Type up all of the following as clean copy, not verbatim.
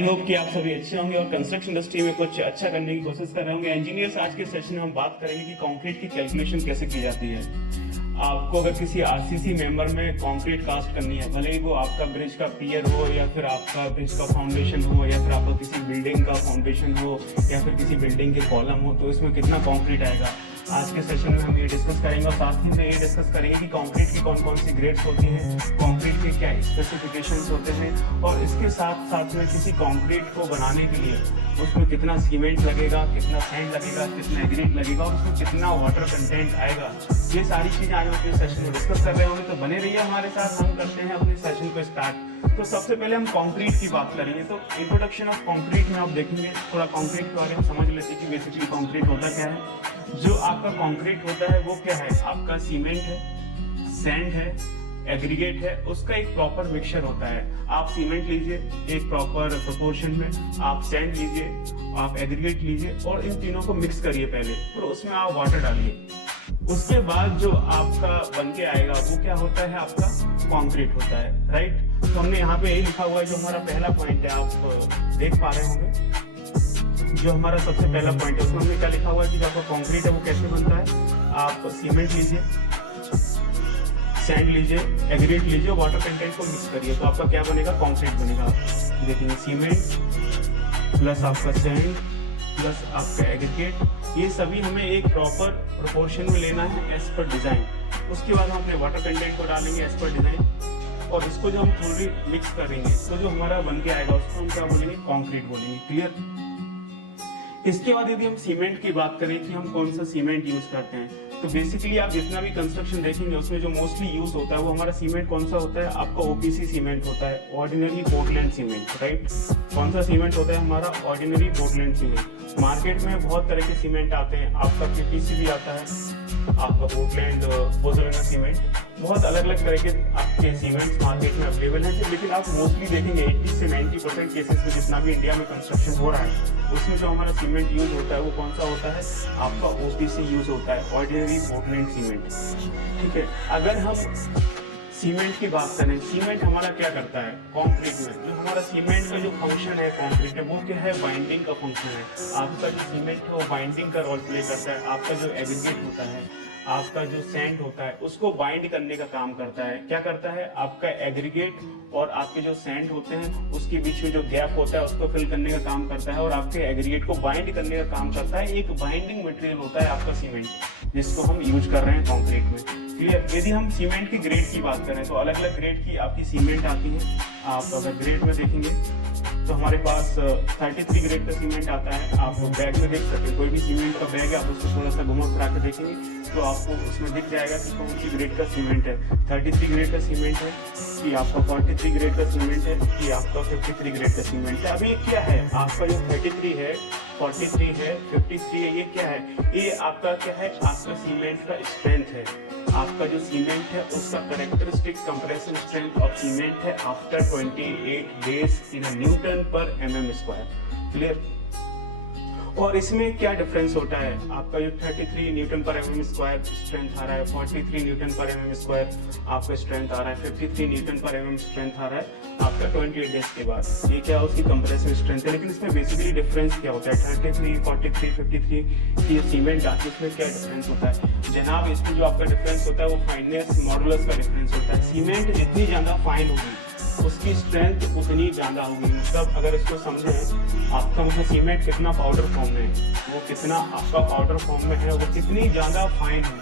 I hope कि आप सभी अच्छे होंगे और कंस्ट्रक्शन इंडस्ट्री में कुछ अच्छा करने की कोशिश कर रहे होंगे। इंजीनियर्स, आज के सेशन में हम बात करेंगे कि कंक्रीट की कैलकुलेशन कैसे की जाती है। आपको अगर किसी आरसीसी मेंबर में कंक्रीट कास्ट करनी है, भले ही वो आपका ब्रिज का पियर हो या फिर आपका ब्रिज का फाउंडेशन हो या फिर आपका किसी बिल्डिंग का फाउंडेशन हो या फिर किसी बिल्डिंग के कॉलम हो, तो इसमें कितना कंक्रीट आएगा, आज के सेशन में हम ये डिस्कस करेंगे। और साथ ही में ये डिस्कस करेंगे कि कंक्रीट की कौन कौन सी ग्रेड्स होती हैं, कंक्रीट के क्या स्पेसिफिकेशंस होते हैं, और इसके साथ साथ में किसी कंक्रीट को बनाने के लिए उसमें कितना सीमेंट लगेगा, कितना सैंड लगेगा, कितना एग्रीगेट लगेगा और उसमें कितना वाटर कंटेंट आएगा। ये सारी चीजें आज हम अपने सेशन में डिस्कस कर रहे होंगे, तो बने रहिए हमारे साथ। हम करते हैं अपने सेशन को स्टार्ट। तो सबसे पहले हम कंक्रीट की बात करेंगे। तो इंट्रोडक्शन ऑफ कंक्रीट में आप देखेंगे, थोड़ा कंक्रीट के बारे में समझ लेते हैं कि बेसिकली कंक्रीट होता क्या है। जो आपका कंक्रीट होता है वो क्या है, आपका सीमेंट है, सैंड है, एग्रीगेट है, उसका एक प्रॉपर मिक्सचर होता है। आप सीमेंट लीजिए एक प्रॉपर प्रोपोर्शन में, आप सैंड लीजिए, आप एग्रीगेट लीजिए और इन तीनों को मिक्स करिए पहले, और उसमें आप वाटर डालिए। उसके बाद जो आपका बन के आएगा वो क्या होता है, आपका कंक्रीट होता है, राइट। तो हमने यहाँ पे यही लिखा हुआ है, जो हमारा पहला पॉइंट है, आप देख पा रहे होंगे। जो हमारा सबसे पहला पॉइंट है उसमें हमने क्या लिखा हुआ है कि जो आपका कंक्रीट है वो कैसे बनता है। आप सीमेंट लीजिए, सैंड लीजिए, एग्रीगेट लीजिए, वाटर कंटेंट को मिक्स करिए, तो आपका क्या बनेगा, कंक्रीट बनेगा। देखेंगे सीमेंट प्लस आपका सैंड प्लस आपका एग्रीगेट, ये सभी हमें एक प्रॉपर प्रोपोर्शन में लेना है एज पर डिजाइन। उसके बाद हम अपने वाटर कंटेंट को डालेंगे एज पर डिजाइन, और इसको जो हम थोड़ी मिक्स करेंगे तो जो हमारा बन के आएगा उसको हम क्या बोलेंगे, कंक्रीट बोलेंगे। क्लियर। इसके बाद यदि हम सीमेंट की बात करें कि हम कौन सा सीमेंट यूज करते हैं, तो बेसिकली आप जितना भी कंस्ट्रक्शन देखेंगे उसमें जो मोस्टली यूज होता है वो हमारा सीमेंट कौन सा होता है, आपका ओपीसी सीमेंट होता है, ऑर्डिनरी पोर्टलैंड सीमेंट, राइट। कौन सा सीमेंट होता है हमारा, ऑर्डिनरी पोर्टलैंड सीमेंट। मार्केट में बहुत तरह के सीमेंट आते हैं, आपका पीपीसी भी आता है, आपका पोर्टलैंड पोज़ोलाना सीमेंट, बहुत अलग अलग तरह के आपके सीमेंट्स मार्केट में अवेलेबल हैं। लेकिन आप मोस्टली देखेंगे 80 से 90% केसेस में जितना भी इंडिया में कंस्ट्रक्शन हो रहा है उसमें जो हमारा सीमेंट यूज होता है वो कौन सा होता है, आपका ओपीसी यूज होता है, ऑर्डिनरी पोर्टलैंड सीमेंट। ठीक है। अगर हम सीमेंट की बात करें, सीमेंट हमारा क्या करता है कंक्रीट में, जो हमारा सीमेंट का जो फंक्शन है कंक्रीट में वो क्या है, बाइंडिंग का फंक्शन है। आपका जो सीमेंट है वो बाइंडिंग का रोल प्ले करता है। आपका जो एग्रीगेट होता है, आपका जो सैंड होता है, उसको बाइंड करने का काम करता है। क्या करता है, आपका एग्रीगेट और आपके जो सैंड होते हैं उसके बीच में जो गैप होता है उसको फिल करने का काम करता है, और आपके एग्रीगेट को बाइंड करने का काम करता है। एक बाइंडिंग मटेरियल होता है आपका सीमेंट, जिसको हम यूज कर रहे हैं कंक्रीट में। क्लियर। यदि हम सीमेंट की ग्रेड की बात करें तो अलग अलग ग्रेड की आपकी सीमेंट आती है। आप अगर ग्रेड में देखेंगे तो हमारे पास 33 ग्रेड का सीमेंट आता है। आप बैग में देख सकते हैं, कोई भी सीमेंट का बैग है, आप उसको थोड़ा सा घुमा फिरा के देखेंगे तो आपको उसमें दिख जाएगा कि कौन सी ग्रेड का सीमेंट है। 33 ग्रेड का सीमेंट है कि आपका 43 ग्रेड का सीमेंट है कि आपका 53 ग्रेड का सीमेंट है। अब ये क्या है, आपका जो 33 है, 43 है, 53 है, ये क्या है, ये आपका क्या है, आपका सीमेंट का स्ट्रेंथ है। आपका जो सीमेंट है उसका characteristic compression strength of cement है आफ्टर 28 डेज इन न्यूटन पर mm स्क्वायर। क्लियर। और इसमें क्या डिफरेंस होता है, आपका जो 33 न्यूटन पर mm स्क्वायर स्ट्रेंथ आ रहा है, 43 न्यूटन पर mm स्क्वायर आपका स्ट्रेंथ आ रहा है, 53 न्यूटन पर mm स्ट्रेंथ आ रहा है आपका 28 डेज के बाद, ये क्या उसकी कंप्रेसिव स्ट्रेंथ है। लेकिन इसमें बेसिकली डिफरेंस क्या होता है, 33, 43, 53 की सीमेंट आती है, इसमें क्या डिफरेंस होता है जनाब, इसमें जो आपका डिफरेंस होता है वो फाइननेस मॉडुलस का डिफरेंस होता है। सीमेंट जितनी ज्यादा फाइन होगी उसकी स्ट्रेंथ उतनी ज्यादा होगी। मतलब अगर इसको समझें, आपका मतलब सीमेंट कितना पाउडर फॉर्म में है, वो कितना आपका पाउडर फॉर्म में है, वो कितनी ज्यादा फाइन है,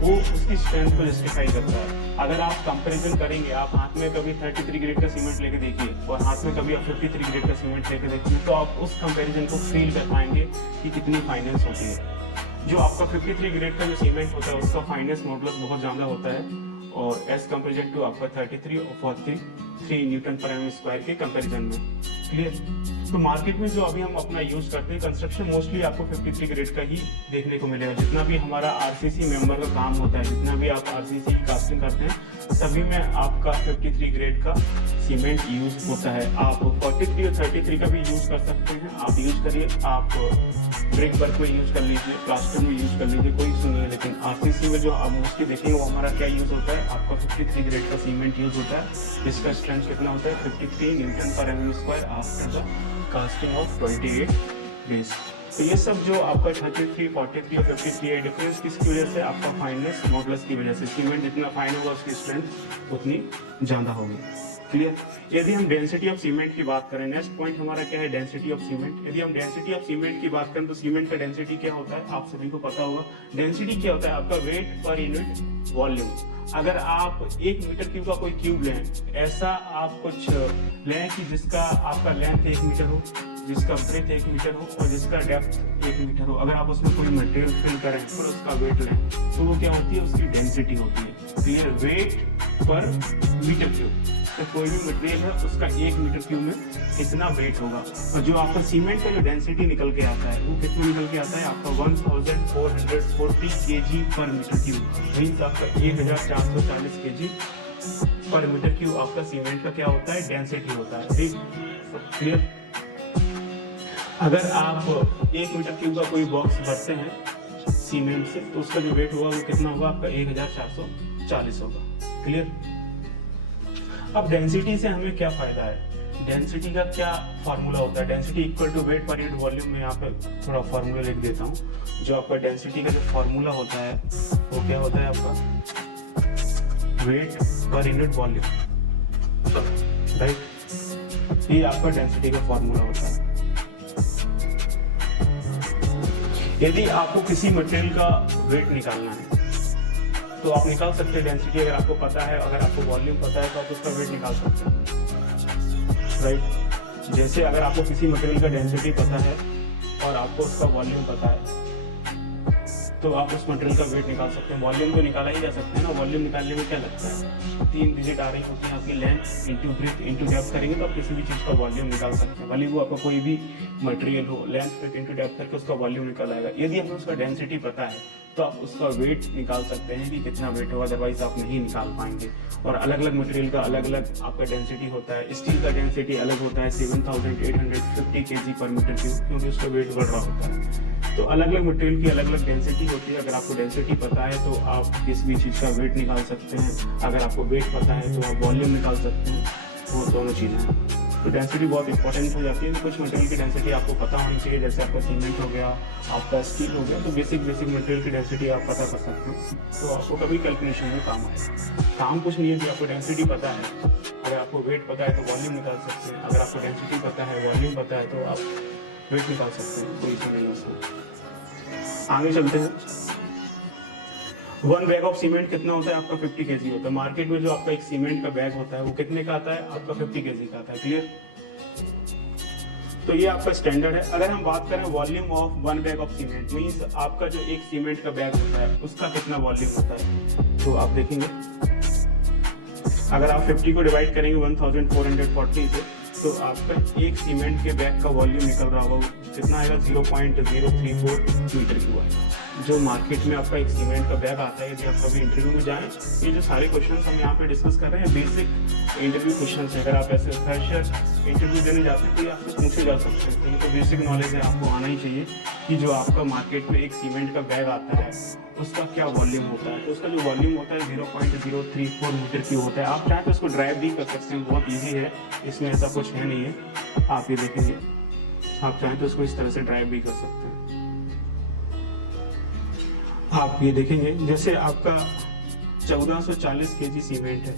वो उसकी स्ट्रेंथ को जस्टिफाई करता है। अगर आप कंपैरिजन करेंगे, आप हाथ में कभी 33 ग्रेड का सीमेंट लेके देखिए और हाथ में कभी आप 53 ग्रेड का सीमेंट लेके देखिए, तो आप उस कंपैरिजन को फील कर पाएंगे कि कितनी फाइनेंस होती है। जो आपका 53 ग्रेड का जो सीमेंट होता है उसका फाइनेंस मॉडुलस बहुत ज्यादा होता है, और एज कम्पेरिजन टू आपका 33 और 43 न्यूटन पर mm स्क्वायर के कंपैरिजन में। क्लियर। तो मार्केट में जो अभी हम अपना यूज करते हैं कंस्ट्रक्शन, मोस्टली आपको 53 ग्रेड का ही देखने को मिलेगा। जितना भी हमारा आरसीसी मेंबर का काम होता है, जितना भी आप आरसीसी की कास्टिंग करते हैं, सभी में आपका 53 ग्रेड का सीमेंट यूज होता है। आप 43 और 33 का भी यूज कर सकते हैं, आप यूज करिए। आप ब्रिक वर्क में यूज कर लीजिए, प्लास्टर में यूज कर लीजिए, कोई इशू नहीं है। लेकिन आरसीसी में जो आप मोस्टली देखेंगे वो हमारा क्या यूज होता है, आपका 53 ग्रेड का सीमेंट यूज होता है। इसका स्ट्रेंथ कितना होता है, 53 न्यूटन पर MM square after the casting of 28 days. तो ये सब जो आपका 33, 43 और 53 है, डिफरेंस किसकी वजह से, आपका फाइननेस मॉडुलस की वजह से। सीमेंट जितना फाइन होगा उसकी स्ट्रेंथ उतनी ज़्यादा होगी। क्लियर। यदि हम डेंसिटी ऑफ सीमेंट की बात करें, नेक्स्ट पॉइंट हमारा क्या है, डेंसिटी ऑफ सीमेंट। यदि हम डेंसिटी ऑफ सीमेंट की बात करें तो सीमेंट का डेंसिटी क्या होता है, आप सभी को पता होगा। डेंसिटी क्या होता है, आपका वेट पर यूनिट वॉल्यूम। अगर आप 1 मीटर क्यूब का कोई क्यूब लें, ऐसा आप कुछ लें कि जिसका आपका लेंथ 1 मीटर हो, जिसका ब्रेथ 1 मीटर हो और जिसका डेप्थ 1 मीटर हो, अगर आप उसमें कोई मटेरियल फिल करें और उसका वेट लें तो वो क्या होती है, उसकी डेंसिटी होती है। क्लियर। वेट पर मीटर क्यूब, तो कोई भी मटेरियल है उसका 1 मीटर क्यूब में कितना वेट होगा। और जो आपका सीमेंट का जो डेंसिटी निकल के आता है वो कितना निकल के आता है, आपका 1440 kg पर मीटर क्यूब। मीन्स आपका 1440 kg पर मीटर क्यूब आपका सीमेंट का क्या होता है, डेंसिटी होता है। क्लियर। अगर आप 1 मीटर क्यूब का कोई बॉक्स भरते हैं सीमेंट से तो उसका जो वेट होगा वो कितना होगा, आपका 1440 होगा। क्लियर। अब डेंसिटी से हमें क्या फायदा है, डेंसिटी का क्या फार्मूला होता है। Density equal to weight per unit volume में यहाँ पे थोड़ा फार्मूला लिख देता हूँ। जो आपका डेंसिटी का जो फार्मूला होता है वो क्या होता है, आपका wait per unit volume, right. ये आपका डेंसिटी का फार्मूला होता है। यदि आपको किसी मटेरियल का वेट निकालना है तो आप निकाल सकते हैं डेंसिटी, अगर आपको पता है। अगर आपको वॉल्यूम पता है तो आप उसका वेट निकाल सकते हैं, राइट। जैसे अगर आपको किसी मटेरियल का डेंसिटी पता है और आपको उसका वॉल्यूम पता है तो आप उस मटेरियल का वेट निकाल सकते हैं। वॉल्यूम तो निकाला ही जा सकता है ना। वॉल्यूम निकालने में क्या लगता है, 3 डिजिट आ रही होती है आपकी, length into breadth into depth करेंगे तो आप किसी भी चीज़ का वॉल्यूम निकाल सकते हैं। भले वो आपका कोई भी मटेरियल हो, लेंथ ब्रेथ इंटू डेप्थ करके उसका वॉल्यूम निकल आएगा। यदि हमें उसका डेंसिटी पता है तो आप उसका वेट निकाल सकते हैं कि कितना वेट होगा, अदरवाइज आप नहीं निकाल पाएंगे। और अलग अलग मटेरियल का अलग अलग आपका डेंसिटी होता है। स्टील का डेंसिटी अलग होता है, 7850 kg पर मीटर क्यूब, क्योंकि उसका वेट बढ़ रहा होता है। तो अलग अलग मटेरियल की अलग अलग डेंसिटी होती है। अगर आपको डेंसिटी पता है तो आप किसी भी चीज़ का वेट निकाल सकते हैं। अगर आपको वेट पता है तो आप वॉल्यूम निकाल सकते हैं। वो दोनों चीज़ें हैं। तो डेंसिटी बहुत इंपॉर्टेंट हो जाती है। कुछ मटेरियल की डेंसिटी आपको पता होनी चाहिए, जैसे आपका सीमेंट हो गया, आपका स्टील हो गया। तो बेसिक मटेरियल की डेंसिटी आप पता कर सकते हो, तो आपको कभी कैलकुलेशन में काम आए। काम कुछ नहीं है कि आपको डेंसिटी पता है, अगर आपको वेट पता है तो वॉल्यूम निकाल सकते हैं। अगर आपको डेंसिटी पता है, वॉल्यूम पता है तो आप वेट निकाल सकते हैं, कोई इशू नहीं है उसमें। आगे चलते हैं। 1 बैग ऑफ सीमेंट कितना होता है, आपका 50 kg होता है। मार्केट में जो आपका एक सीमेंट का बैग होता है वो कितने का आता है, आपका 50 kg का आता है। क्लियर। तो ये आपका स्टैंडर्ड है। अगर हम बात करें volume of 1 bag of cement, means आपका जो एक सीमेंट का बैग होता है उसका कितना वॉल्यूम होता है, तो आप देखेंगे अगर आप 50 को डिवाइड करेंगे 1440 से तो आपका एक सीमेंट के बैग का वॉल्यूम निकल रहा होगा कितना आएगा, 0.034 मीटर क्यूब आएगा। जो मार्केट में आपका एक सीमेंट का बैग आता है, यदि आप कभी इंटरव्यू में जाएं, ये जो सारे क्वेश्चंस हम यहाँ पे डिस्कस कर रहे हैं बेसिक इंटरव्यू क्वेश्चंस है। अगर आप ऐसे फ्रेशर इंटरव्यू देने जाते हैं तो ये आपसे पूछे जा सकते हैं। तो ये तो बेसिक नॉलेज है, आपको आना ही चाहिए कि जो आपका मार्केट में एक सीमेंट का बैग आता है उसका क्या वॉल्यूम होता है। तो उसका जो वॉल्यूम होता है 0.034 मीटर क्यूब होता है। आप चाहें तो उसको ड्राइव भी कर सकते हैं, बहुत ईजी है, इसमें ऐसा कुछ है नहीं है। आप ये देखेंगे, आप चाहें तो इसको इस तरह से ड्राइव भी कर सकते हैं। आप ये देखेंगे जैसे आपका 1440 kg सीमेंट है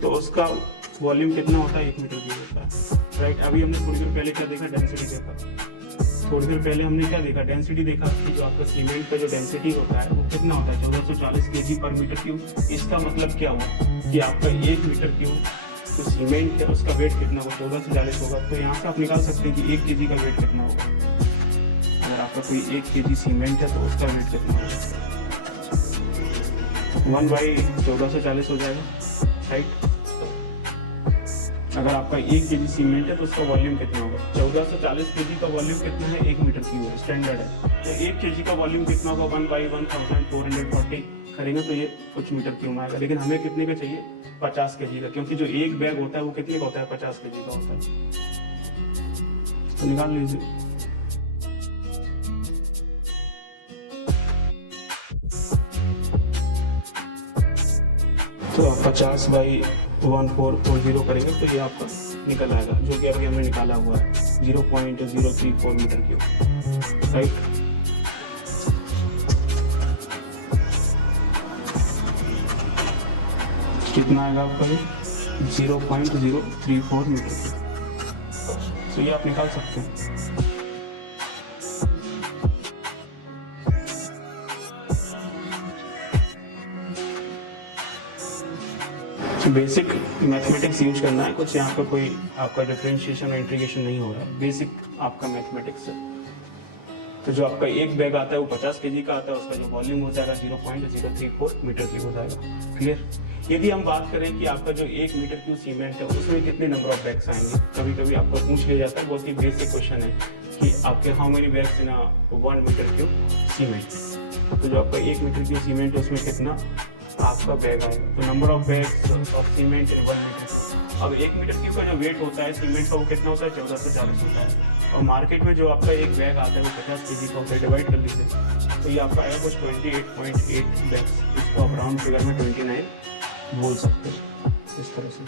तो उसका वॉल्यूम कितना होता है, 1 मीटर क्यूब होता है, राइट। अभी हमने थोड़ी देर पहले क्या देखा, डेंसिटी देखा। थोड़ी देर पहले हमने क्या देखा, डेंसिटी देखा कि जो आपका सीमेंट का जो डेंसिटी होता है वो कितना होता है, 1440 kg पर मीटर क्यूब। इसका मतलब क्या हुआ कि आपका 1 मीटर क्यूब जो सीमेंट है उसका वेट कितना होगा, 1440 होगा। तो यहाँ से आप निकाल सकते हैं कि 1 kg का वेट कितना होगा। अगर आपका कोई 1 kg सीमेंट है तो उसका वेट कितना होगा, 1/1440 हो जाएगा, राइट। अगर आपका 1 kg सीमेंट है तो उसका वॉल्यूम कितना होगा, 1440 kg का वॉल्यूम कितना है, 1 मीटर क्यूब है, स्टैंडर्ड है। तो 1 kg का वॉल्यूम कितना होगा, 1/1440 करेंगे तो ये कुछ मीटर क्यूब आएगा। लेकिन हमें कितने का चाहिए, 50 kg का, क्योंकि जो एक बैग होता है वो कितने का होता है, 50 kg का होता है। तो निकाल लीजिए 50 बाई 1440 करेंगे तो ये आपका निकल आएगा, जो कि अभी हमने निकाला हुआ है 0.034 मीटर क्यूब, राइट। कितना आएगा आपका ये 0.034 मीटर क्यूब। तो ये आप निकाल सकते हैं। बेसिक मैथमेटिक्स यूज करना है, कुछ यहाँ पर कोई आपका डिफरेंशिएशन और इंटीग्रेशन नहीं हो रहा है, बेसिक आपका मैथमेटिक्स है। तो जो आपका एक बैग आता है वो 50 kg का आता है, उसका जो वॉल्यूम हो जाएगा 0.034 मीटर क्यूब हो जाएगा। क्लियर। यदि हम बात करें कि आपका जो 1 मीटर क्यूब सीमेंट है उसमें कितने नंबर ऑफ बैग्स आएंगे, कभी कभी आपको पूछ लिया जाता है, बहुत ही बेसिक क्वेश्चन है कि आपके how many bags in 1 metre cube cement. तो जो आपका 1 मीटर क्यूब सीमेंट है उसमें कितना आपका बैग आएगा, तो number of bags of cement in 1 metre cube. अब 1 मीटर क्यूब का जो वेट होता है सीमेंट का वो कितना होता है 1440 होता है, और मार्केट में जो आपका एक बैग आता है वो 50 kg का होता है, डिवाइड कर लीजिए तो ये आपका आएगा कुछ 28.8 बैग्स। इसको आप राउंड फिगर में 29 बोल सकते हैं इस तरह से।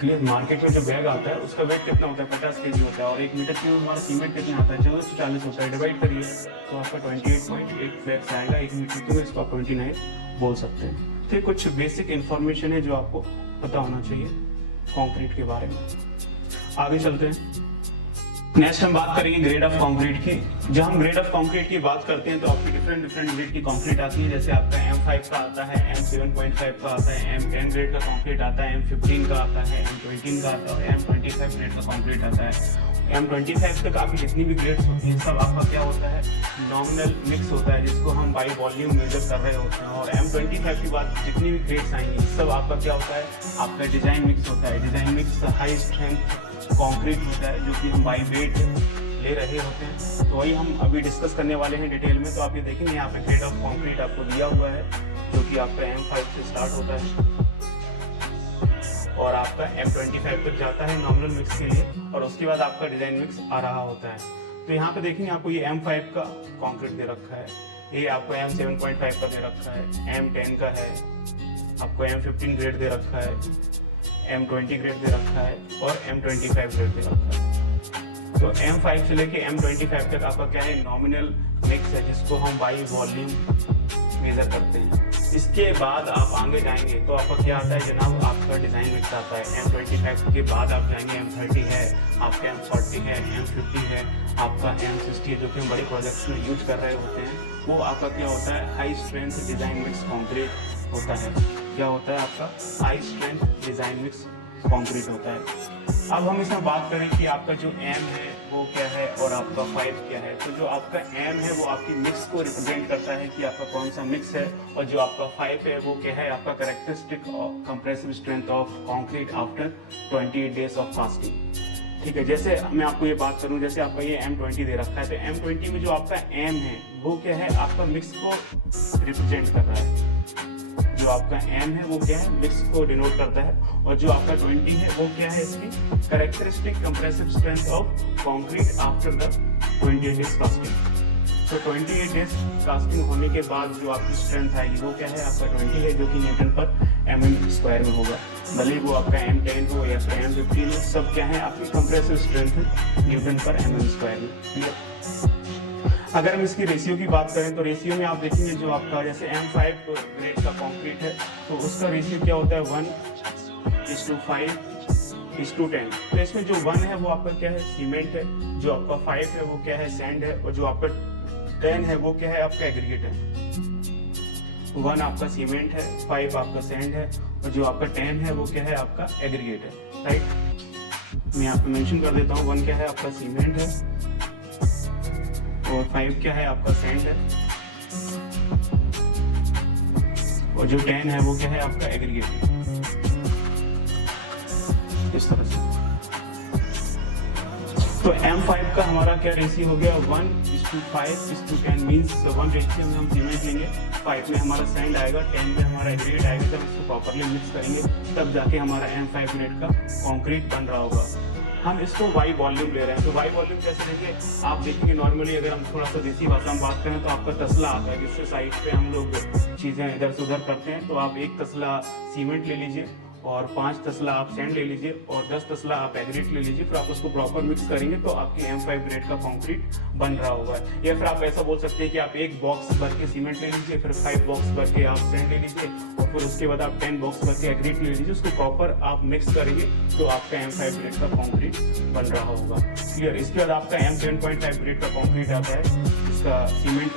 क्लियर। मार्केट में जो बैग आता है उसका वेट कितना होता है 50 kg होता है, और 1 मीटर क्यूब हमारा सीमेंट कितना आता है 1440 होता है, डिवाइड करिए तो आपका 28.8 बैग्स आएगा 1 मीटर क्यूब, इसको आप 29 बोल सकते हैं। तो ये कुछ बेसिक इंफॉर्मेशन है जो आपको पता होना चाहिए कंक्रीट के बारे में। आगे चलते हैं। नेक्स्ट हम बात करेंगे ग्रेड ऑफ कंक्रीट की। जब हम ग्रेड ऑफ कंक्रीट की बात करते हैं तो आपकी डिफरेंट ग्रेड की कंक्रीट आती है, जैसे आपका M5 का आता है, M7.5 का आता है, M10 ग्रेड का कंक्रीट आता है, M15 का आता है, M20 का आता है, M25 ग्रेड का कंक्रीट आता है। M25 तक आपकी जितनी भी ग्रेड्स होती हैं सब आपका क्या होता है नॉमिनल मिक्स होता है, जिसको हम बाई वॉल्यूम मेजर कर रहे होते हैं। और M25 की बात जितनी भी ग्रेड्स आएंगी सब आपका क्या होता है आपका डिजाइन मिक्स होता है। Design mix high strength concrete होता है जो कि हम बाई वेट ले रहे होते हैं, तो वही हम अभी डिस्कस करने वाले हैं डिटेल में। तो आप ये देखेंगे यहाँ पे ग्रेड ऑफ कंक्रीट आपको दिया हुआ है जो कि आपका M5 से स्टार्ट होता है और आपका M25 तक जाता है नॉमिनल मिक्स के लिए, और उसके बाद आपका डिजाइन मिक्स आ रहा होता है। तो यहाँ पे देखेंगे आपको ये M5 का कंक्रीट दे रखा है, ये आपको M7.5 का दे रखा है, M10 का है, आपको M15 ग्रेड दे रखा है, M20 ग्रेड दे रखा है और M25 ग्रेड दे रखा है। तो M5 से लेके M25 तक आपका क्या है नॉमिनल मिक्स है, जिसको हम बाई वॉल्यूम मेजर करते हैं। इसके बाद आप आगे जाएंगे तो आपका क्या आता है जनाब आपका डिजाइन मिक्स आता है। M25 के बाद आप जाएंगे M30 है, आपका M40 है, M50 है, आपका M60 है, जो कि हम बड़े प्रोजेक्ट्स में यूज कर रहे होते हैं। वो आपका क्या होता है high strength design mix concrete होता है। क्या होता है आपका high strength design mix concrete होता है। अब हम इसमें बात करें कि आपका जो M है वो क्या है और आपका 5 क्या है। तो जो आपका M है वो आपकी मिक्स को रिप्रेजेंट करता है कि आपका कौन सा मिक्स है, और जो आपका 5 है वो क्या है आपका characteristic compressive strength of concrete after 28 days of casting. ठीक है, जैसे मैं आपको ये बात करूं, जैसे आपका ये M20 दे रखा है, तो M20 में जो आपका M है वो क्या है आपका मिक्स को रिप्रेजेंट कर रहा है। जो आपका M है वो क्या है मिक्स को डिनोट करता है, और जो आपका 20 है वो क्या है इसकी characteristic compressive strength of concrete after the 28 days casting. तो 28 डेज कास्टिंग होने के बाद जो आपकी स्ट्रेंथ आएगी वो क्या है आपका 20 है, जो कि न्यूटन पर mm² में होगा। भले वो आपका M10 हो या फिर M15 हो, सब क्या है आपकी कंप्रेसिव स्ट्रेंथ न्यूटन पर mm² में। अगर हम इसकी रेशियो की बात करें तो रेशियो में आप देखेंगे जो आपका जैसे M5 ग्रेड का कंक्रीट है तो उसका रेशियो क्या होता है 1:5:10। तो इसमें जो 1 है वो आपका क्या है सीमेंट है, जो आपका 5 है वो क्या है सैंड है, और जो आपका 10 है वो क्या है आपका एग्रीगेट है। 1 आपका सीमेंट है, 5 आपका सैंड है, और जो आपका 10 है वो क्या है आपका एग्रीगेट है। राइट, मैं यहाँ पे मेंशन कर देता हूँ 1 क्या है आपका सीमेंट है और 5 क्या है आपका सैंड है, और जो 10 है वो क्या है आपका एग्रीगेट है। इस तरह से तो M5 का हमारा क्या रेशियो हो गया 1:5:10 मीन्स 1 रेशियो में हम सीमेंट लेंगे, 5 में हमारा सैंड आएगा, 10 में हमारा एग्रीगेट आएगा। जब इसको प्रॉपरली मिक्स करेंगे तब जाके हमारा M5 ग्रेड का कंक्रीट बन रहा होगा। हम इसको वाई वॉल्यूम ले रहे हैं। तो वाई वॉल्यूम कैसे देखिए, आप देखेंगे नॉर्मली अगर हम थोड़ा सा देसी भाषा में बात करें तो आपका तसला आता है, जिससे साइड पे हम लोग चीज़ें इधर से उधर करते हैं। तो आप 1 तसला सीमेंट ले लीजिए और 5 तसला आप सैंड ले लीजिए और 10 तसला आप एग्रीट ले लीजिए। फिर आप उसको प्रॉपर मिक्स करेंगे तो आपकी M5 ग्रेड का कंक्रीट बन रहा होगा। या फिर आप ऐसा बोल सकते हैं कि आप 1 बॉक्स भर के सीमेंट ले लीजिए, फिर 5 बॉक्स भर के आप सैंड ले लीजिए और फिर उसके बाद आप 10 बॉक्स भर के एग्रीट ले लीजिए। उसको प्रॉपर आप मिक्स करेंगे तो आपका M5 ग्रेड का कंक्रीट बन रहा होगा। क्लियर। इसके बाद आपका M7.5 ग्रेड का कंक्रीट आता है, इसका सीमेंट